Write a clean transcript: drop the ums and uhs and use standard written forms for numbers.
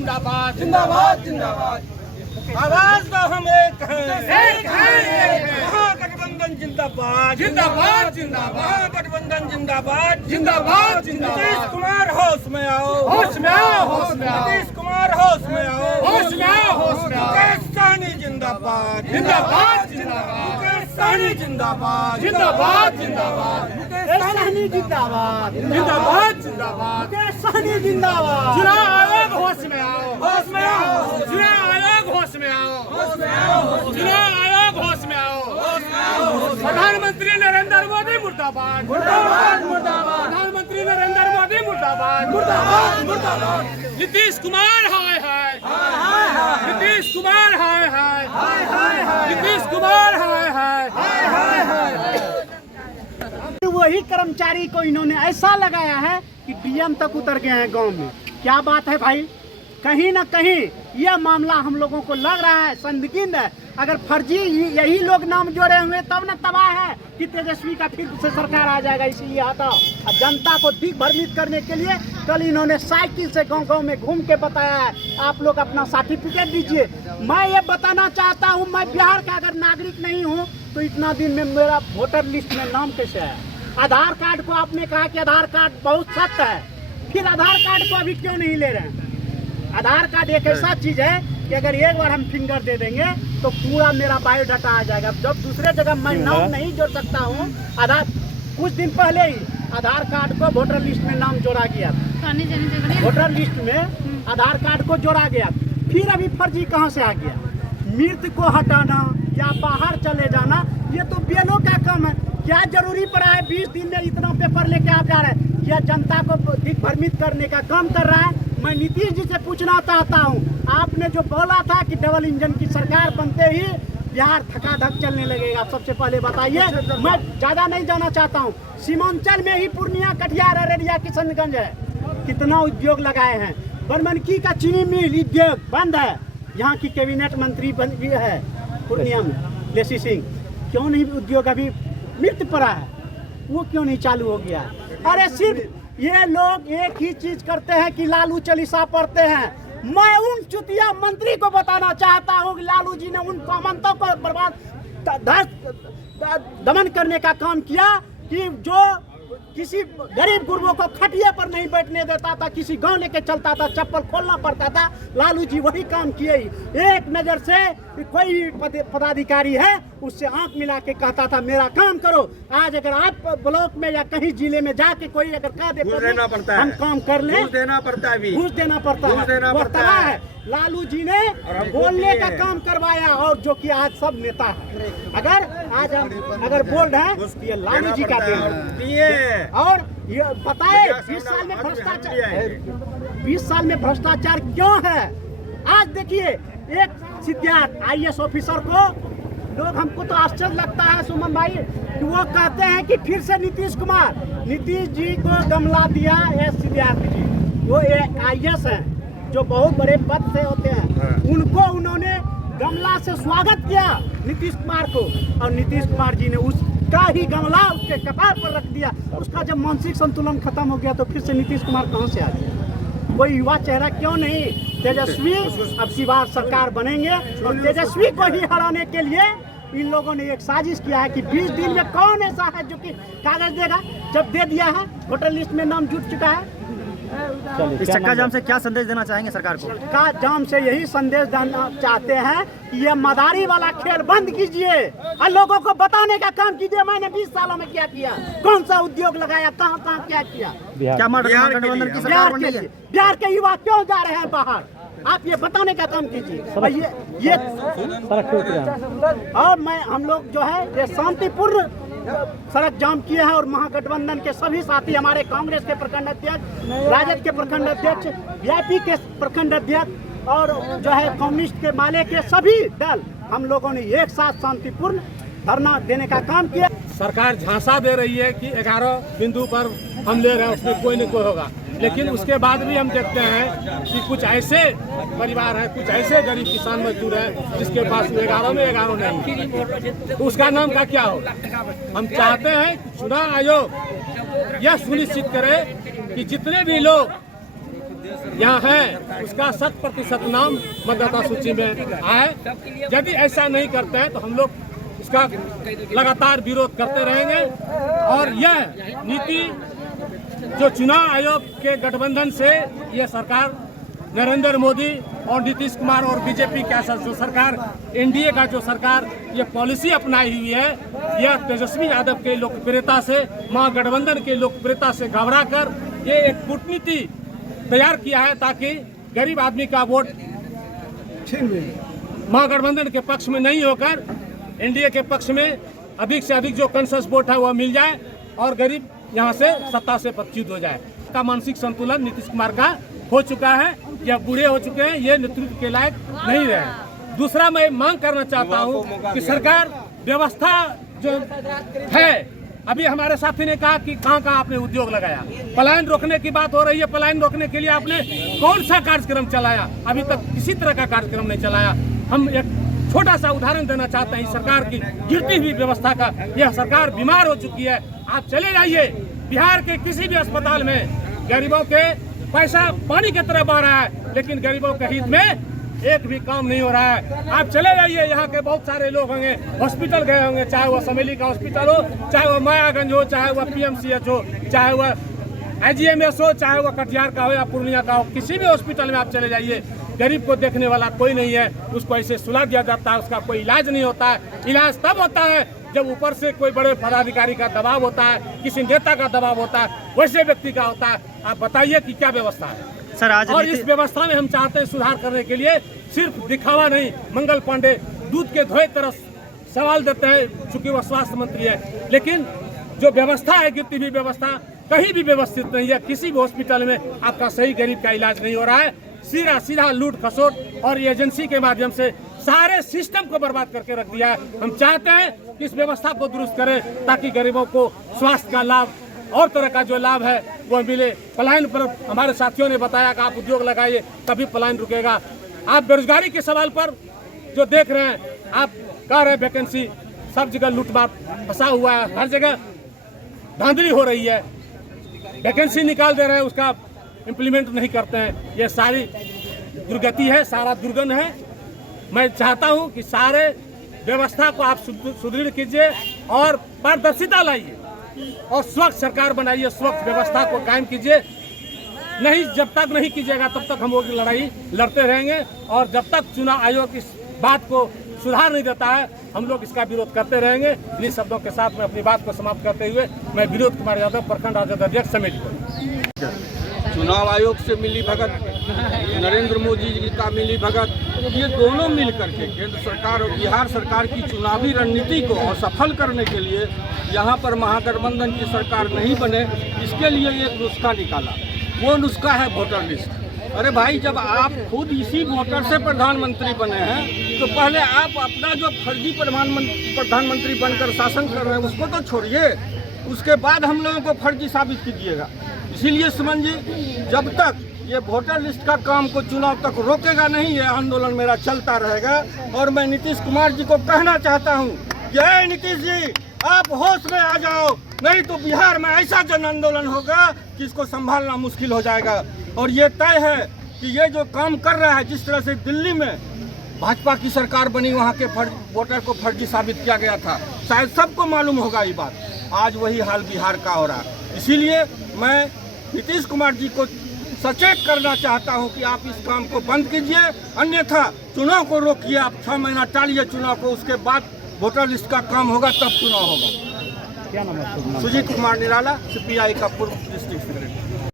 जिंदाबाद जिंदाबाद जिंदाबाद। आवाज तो हम एक हैं, एक हैं। महागठबंधन जिंदाबाद जिंदाबाद जिंदाबाद। महागठबंधन जिंदाबाद जिंदाबाद जिंदाबाद। नीतीश कुमार होश में आओ, होश में आओ, होश में आओ। नीतीश कुमार होश में आओ, होश में आओ, होश में आओ। मुकेश सहनी जिंदाबाद जिंदाबाद जिंदाबाद। मुकेश सहनी जिंदाबाद जिंदाबाद जिंदाबाद। मुकेश सहनी जिंदाबाद जिंदाबाद जिंदाबाद। मुकेश सहनी जिंदाबाद चुनाव आयोग होश में आओ, होश में आओ, चुनाव आयोग होश में आओ, होश में आओ, चुनाव आयोग होश में आओ। प्रधानमंत्री नरेंद्र मोदी मुर्दाबाद, मुर्दाबाद मुर्दाबाद प्रधानमंत्री नरेंद्र मोदी मुर्दाबाद, मुर्दाबाद मुर्दाबाद नीतीश कुमार हाय हाय, हाय हाय नीतीश कुमार हाय हाय, हाय हाय हाय नीतीश कुमार हाय हाय। हाय हाय हाय। वही कर्मचारी को इन्होंने ऐसा लगाया है कि डीएम तक उतर गए हैं गांव में। क्या बात है भाई, कहीं ना कहीं यह मामला हम लोगों को लग रहा है संदिग्ध है। अगर फर्जी यही लोग नाम जोड़े हुए तब न तबाह है कि तेजस्वी का फिर से सरकार आ जाएगा, इसीलिए हटाओ। और जनता को दिग्भ्रमित करने के लिए कल इन्होंने साइकिल से गांव गांव में घूम के बताया है आप लोग अपना सर्टिफिकेट दीजिए। मैं ये बताना चाहता हूँ, मैं बिहार का अगर नागरिक नहीं हूँ तो इतना दिन में मेरा वोटर लिस्ट में नाम कैसे है? आधार कार्ड को आपने कहा कि आधार कार्ड बहुत सख्त है, फिर आधार कार्ड को अभी क्यों नहीं ले रहे हैं? आधार कार्ड एक ऐसा चीज है कि अगर एक बार हम फिंगर दे देंगे तो पूरा मेरा बायोडाटा आ जाएगा। जब दूसरे जगह मैं नाम नहीं जोड़ सकता हूँ, आधार कुछ दिन पहले ही आधार कार्ड को वोटर लिस्ट में नाम जोड़ा गया, वोटर लिस्ट में आधार कार्ड को जोड़ा गया, फिर अभी फर्जी कहाँ से आ गया? मृत को हटाना या बाहर चले जाना ये तो बीएलओ का काम है। क्या जरूरी पड़ा है 20 दिन में इतना पेपर लेके आप जा रहे हैं? यह जनता को दिग्भ्रमित करने का काम कर रहा है। मैं नीतीश जी से पूछना चाहता हूँ, आपने जो बोला था कि डबल इंजन की सरकार बनते ही बिहार धकाधक चलने लगेगा, सबसे पहले बताइए। मैं ज़्यादा नहीं जाना चाहता हूँ, सीमांचल में ही पूर्णिया, कटिहार, अररिया, किशनगंज है, कितना उद्योग लगाए हैं। बनमनकी का चीनी मिल उद्योग बंद है, यहाँ की कैबिनेट मंत्री बन भी है पूर्णिया में लेसी सिंह, क्यों नहीं उद्योग अभी मृत पड़ा है, वो क्यों नहीं चालू हो गया? अरे सिर्फ ये लोग एक ही चीज करते हैं कि लालू चालीसा पढ़ते हैं। मैं उन चुतिया मंत्री को बताना चाहता हूँ कि लालू जी ने उन सामंतों को दमन करने का काम किया कि जो किसी गरीब गुरबों को खटिया पर नहीं बैठने देता था, किसी गांव लेके चलता था, चप्पल खोलना पड़ता था, लालू जी वही काम किए ही। एक नजर से कोई पदाधिकारी है उससे आंख मिला के कहता था मेरा काम करो। आज अगर आप ब्लॉक में या कहीं जिले में जाके कोई अगर कह दे हम काम कर ले, घूस देना पड़ता है, घूस देना पड़ता है, वो तबाह है। लालू जी ने बोलने का काम करवाया, और जो कि आज सब नेता है। अगर आज हम अगर बोल रहे हैं ये लालू जी का देन है। और ये बताए 20 साल में भ्रष्टाचार, 20 साल में भ्रष्टाचार क्यों है? आज देखिए एक सिद्धार्थ IAS ऑफिसर को लोग, हमको तो आश्चर्य लगता है सुमन भाई कि वो कहते हैं कि फिर से नीतीश जी को गमला दिया। सिद्धार्थ जी वो IAS है जो बहुत बड़े पद से होते हैं, उनको उन्होंने गमला से स्वागत किया नीतीश कुमार को, और नीतीश कुमार जी ने उसका ही गमला उसके कपार पर रख दिया। उसका जब मानसिक संतुलन खत्म हो गया तो फिर से नीतीश कुमार कहाँ से आ गया? कोई युवा चेहरा क्यों नहीं? तेजस्वी अब की बार सरकार बनेंगे, और तेजस्वी को ही हराने के लिए इन लोगों ने एक साजिश किया है कि 20 दिन में कौन ऐसा है जो कि कागज देगा? जब दे दिया है, वोटर लिस्ट में नाम जुट चुका है। इस चक्का जाम से क्या संदेश देना चाहेंगे सरकार को? चक्का जाम से यही संदेश देना चाहते हैं कि ये मदारी वाला खेल बंद कीजिए और लोगों को बताने का काम कीजिए। मैंने 20 सालों में क्या किया, कौन सा उद्योग लगाया, कहाँ कहाँ क्या किया। क्या महागठबंधन की सरकार बन रही है? बिहार के युवा क्यों जा रहे हैं बाहर, आप ये बताने का काम कीजिए। और मैं हम लोग जो है ये शांतिपूर्ण सड़क जाम किए हैं, और महागठबंधन के सभी साथी, हमारे कांग्रेस के प्रखंड अध्यक्ष, राजद के प्रखंड अध्यक्ष, वीआईपी के प्रखंड अध्यक्ष और जो है कम्युनिस्ट के माले के सभी दल, हम लोगों ने एक साथ शांतिपूर्ण धरना देने का काम किया। सरकार झांसा दे रही है कि 11 बिंदु पर हम ले रहे हैं, उसमें कोई न कोई होगा, लेकिन उसके बाद भी हम देखते हैं कि कुछ ऐसे परिवार हैं, कुछ ऐसे गरीब किसान मजदूर हैं जिसके पास 11 में 11 नहीं, तो उसका नाम का क्या होगा? हम चाहते हैं कि चुनाव आयोग यह सुनिश्चित करे कि जितने भी लोग यहाँ है उसका 100% नाम मतदाता सूची में आए। यदि ऐसा नहीं करते हैं तो हम लोग इसका लगातार विरोध करते रहेंगे। और यह नीति जो चुनाव आयोग के गठबंधन से यह सरकार नरेंद्र मोदी और नीतीश कुमार और बीजेपी का जो सरकार एनडीए का जो सरकार ये पॉलिसी अपनाई हुई है, यह तेजस्वी यादव के लोकप्रियता से, महागठबंधन के लोकप्रियता से घबरा कर ये एक कूटनीति तैयार किया है ताकि गरीब आदमी का वोट महागठबंधन के पक्ष में नहीं होकर एनडीए के पक्ष में अधिक से अधिक जो कंसेंसस वोट है वह मिल जाए और गरीब यहाँ से सत्ता से पदच्युत हो जाए। का मानसिक संतुलन नीतीश कुमार का हो चुका है, यह बूढ़े हो चुके हैं, ये नेतृत्व के लायक नहीं रहे। दूसरा मैं मांग करना चाहता हूँ कि सरकार व्यवस्था जो है, अभी हमारे साथी ने कहा कि कहाँ आपने उद्योग लगाया, पलायन रोकने की बात हो रही है। पलायन रोकने के लिए आपने कौन सा कार्यक्रम चलाया? अभी तक किसी तरह का कार्यक्रम नहीं चलाया। हम एक छोटा सा उदाहरण देना चाहते हैं इस सरकार की गिरती हुई व्यवस्था का। यह सरकार बीमार हो चुकी है। आप चले जाइए बिहार के किसी भी अस्पताल में, गरीबों के पैसा पानी की तरह बह रहा है, लेकिन गरीबों के हित में एक भी काम नहीं हो रहा है। आप चले जाइए, यहाँ के बहुत सारे लोग होंगे, हॉस्पिटल गए होंगे, चाहे वह समेली का हॉस्पिटल हो, चाहे वह मायागंज हो, चाहे वह पीएमसीएच हो, चाहे वह आईजीएमएस हो, चाहे वह कटिहार का हो या पूर्णिया का हो, किसी भी हॉस्पिटल में आप चले जाइए, गरीब को देखने वाला कोई नहीं है। उसको ऐसे सुला दिया जाता है, उसका कोई इलाज नहीं होता है। इलाज तब होता है जब ऊपर से कोई बड़े पदाधिकारी का दबाव होता है, किसी नेता का दबाव होता है, वैसे व्यक्ति का होता है। आप बताइए कि क्या व्यवस्था है सर आज। और इस व्यवस्था में हम चाहते हैं सुधार करने के लिए सिर्फ दिखावा नहीं। मंगल पांडे दूध के धोए तरह सवाल देते हैं, चूंकि वह स्वास्थ्य मंत्री है, लेकिन जो व्यवस्था है, गिरती हुई व्यवस्था कहीं भी व्यवस्थित नहीं है। किसी भी हॉस्पिटल में आपका सही गरीब का इलाज नहीं हो रहा है। सीधा लूट खसोट और एजेंसी के माध्यम से सारे सिस्टम को बर्बाद करके रख दिया है। हम चाहते हैं कि इस व्यवस्था को दुरुस्त करें ताकि गरीबों को स्वास्थ्य का लाभ और तरह का जो लाभ है वह मिले। पलायन पर हमारे साथियों ने बताया कि आप उद्योग लगाइए तभी पलायन रुकेगा। आप बेरोजगारी के सवाल पर जो देख रहे हैं, आप कह रहे हैं वैकेंसी, सब जगह लूटमार फंसा हुआ है, हर जगह धांधली हो रही है, वैकेंसी निकाल दे रहे हैं, उसका इम्प्लीमेंट नहीं करते हैं। ये सारी दुर्गति है, सारा दुर्गुण है। मैं चाहता हूं कि सारे व्यवस्था को आप सुदृढ़ कीजिए और पारदर्शिता लाइए और स्वच्छ सरकार बनाइए, स्वच्छ व्यवस्था को कायम कीजिए। नहीं, जब तक नहीं कीजिएगा तब तक हम वो लड़ाई लड़ते रहेंगे और जब तक चुनाव आयोग इस बात को सुधार नहीं देता है हम लोग इसका विरोध करते रहेंगे। इन्हीं शब्दों के साथ मैं अपनी बात को समाप्त करते हुए मैं विनोद कुमार यादव, प्रखंड राजद अध्यक्ष समेत। चुनाव आयोग से मिली भगत, नरेंद्र मोदी जी का मिली भगत, ये दोनों मिल करके केंद्र सरकार और बिहार सरकार की चुनावी रणनीति को असफल करने के लिए यहाँ पर महागठबंधन की सरकार नहीं बने, इसके लिए एक नुस्खा निकाला। वो नुस्खा है वोटर लिस्ट। अरे भाई, जब आप खुद इसी वोटर से प्रधानमंत्री बने हैं तो पहले आप अपना जो फर्जी प्रधानमंत्री बनकर शासन कर रहे हैं उसको तो छोड़िए, उसके बाद हम लोगों को फर्जी साबित कीजिएगा। इसीलिए सुमन जी, जब तक ये वोटर लिस्ट का काम को चुनाव तक रोकेगा नहीं, ये आंदोलन मेरा चलता रहेगा। और मैं नीतीश कुमार जी को कहना चाहता हूँ, जय नीतीश जी, आप होश में आ जाओ, नहीं तो बिहार में ऐसा जन आंदोलन होगा कि इसको संभालना मुश्किल हो जाएगा। और ये तय है कि ये जो काम कर रहा है, जिस तरह से दिल्ली में भाजपा की सरकार बनी, वहाँ के वोटर को फर्जी साबित किया गया था, शायद सबको मालूम होगा ये बात। आज वही हाल बिहार का हो रहा है। इसीलिए मैं नीतीश कुमार जी को सचेत करना चाहता हूं कि आप इस काम को बंद कीजिए, अन्यथा चुनाव को रोकिए। आप 6 महीना टालिए चुनाव को, उसके बाद वोटर लिस्ट का काम होगा, तब चुनाव होगा। क्या नाम है? सुजीत कुमार निराला, CPI का पूर्व डिस्ट्रिक्ट सेक्रेटरी।